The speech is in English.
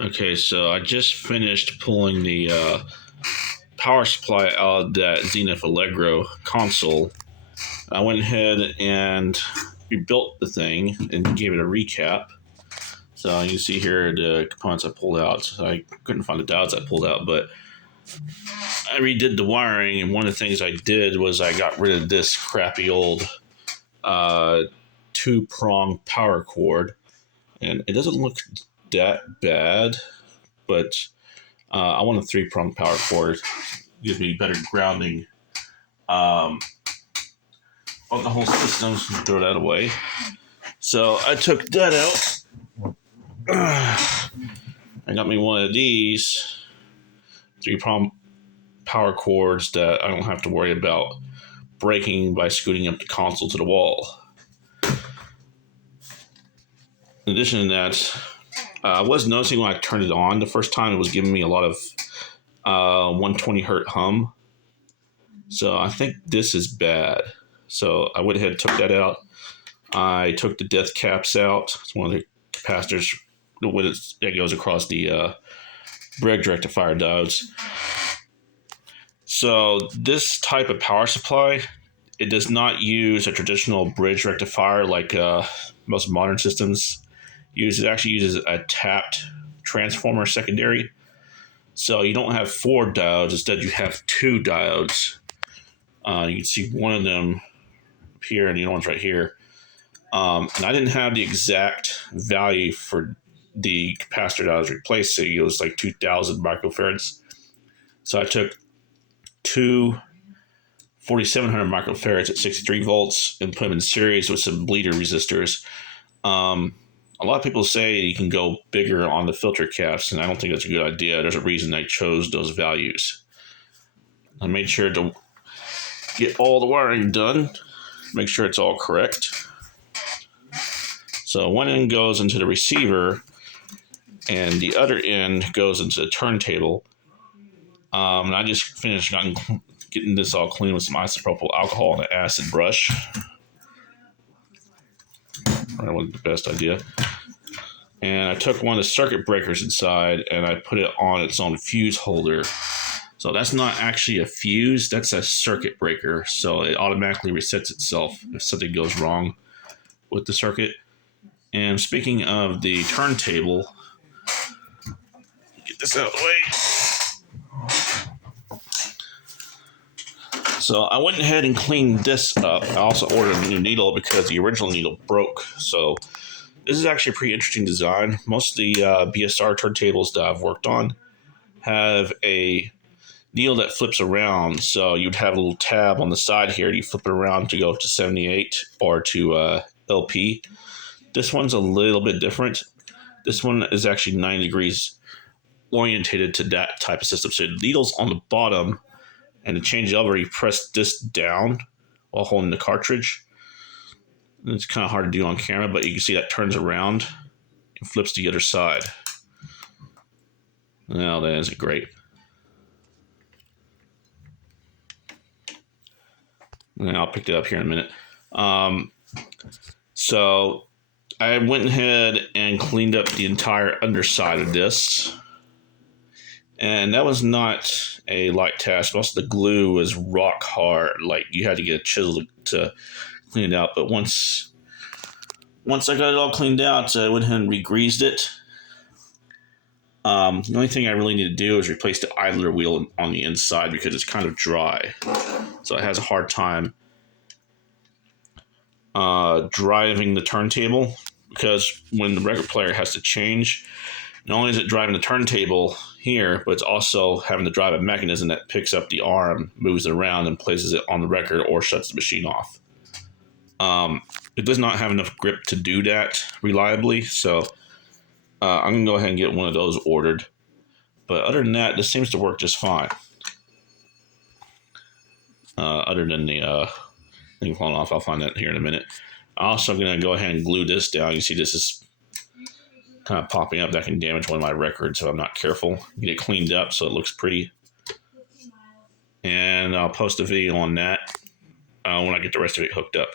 Okay, so I just finished pulling the power supply out of that Zenith Allegro console. I went ahead and rebuilt the thing and gave it a recap. So you can see here the components I pulled out. I couldn't find the diodes I pulled out, but I redid the wiring, and one of the things I did was I got rid of this crappy old two-prong power cord, and it doesn't look that bad, but I want a three-prong power cord. Gives me better grounding on the whole system. So throw that away. So I took that out. I got me one of these three-prong power cords that I don't have to worry about breaking by scooting up the console to the wall. In addition to that, I was noticing when I turned it on the first time, it was giving me a lot of 120 hertz hum. So I think this is bad. So I went ahead and took that out. I took the death caps out. It's one of the capacitors that goes across the bridge rectifier diodes. So this type of power supply, it does not use a traditional bridge rectifier like most modern systems use. It actually uses a tapped transformer secondary. So you don't have 4 diodes. Instead, you have 2 diodes. You can see one of them here and the other one's right here. And I didn't have the exact value for the capacitor that I was replacing. It was like 2,000 microfarads. So I took 2 4,700 microfarads at 63 volts and put them in series with some bleeder resistors. A lot of people say you can go bigger on the filter caps, and I don't think that's a good idea. There's a reason I chose those values. I made sure to get all the wiring done, make sure it's all correct. So one end goes into the receiver, and the other end goes into the turntable. And I just finished getting this all clean with some isopropyl alcohol and an acid brush. That wasn't the best idea. And I took one of the circuit breakers inside and I put it on its own fuse holder. So that's not actually a fuse, that's a circuit breaker. So it automatically resets itself if something goes wrong with the circuit. And speaking of the turntable, get this out of the way. So I went ahead and cleaned this up. I also ordered a new needle because the original needle broke. So this is actually a pretty interesting design. Most of the BSR turntables that I've worked on have a needle that flips around. So you'd have a little tab on the side here. You flip it around to go to 78 or to LP. This one's a little bit different. This one is actually 90 degrees orientated to that type of system. So the needle's on the bottom, and to change it over, you press this down while holding the cartridge. And it's kind of hard to do on camera, but you can see that turns around and flips to the other side. Now that isn't great. And I'll pick it up here in a minute. So I went ahead and cleaned up the entire underside of this. And that was not a light task. Most of the glue was rock hard. Like, you had to get a chisel to clean it out. But once I got it all cleaned out, I went ahead and re-greased it. The only thing I really need to do is replace the idler wheel on the inside because it's kind of dry. So it has a hard time driving the turntable, because when the record player has to change, not only is it driving the turntable here, but it's also having to drive a mechanism that picks up the arm, moves it around, and places it on the record or shuts the machine off. It does not have enough grip to do that reliably, so I'm going to go ahead and get one of those ordered. But other than that, this seems to work just fine. Other than the thing falling off, I'll find that here in a minute. I'm also going to go ahead and glue this down. You see this is kind of popping up. That can damage one of my records if I'm not careful. Get it cleaned up so it looks pretty. And I'll post a video on that when I get the rest of it hooked up.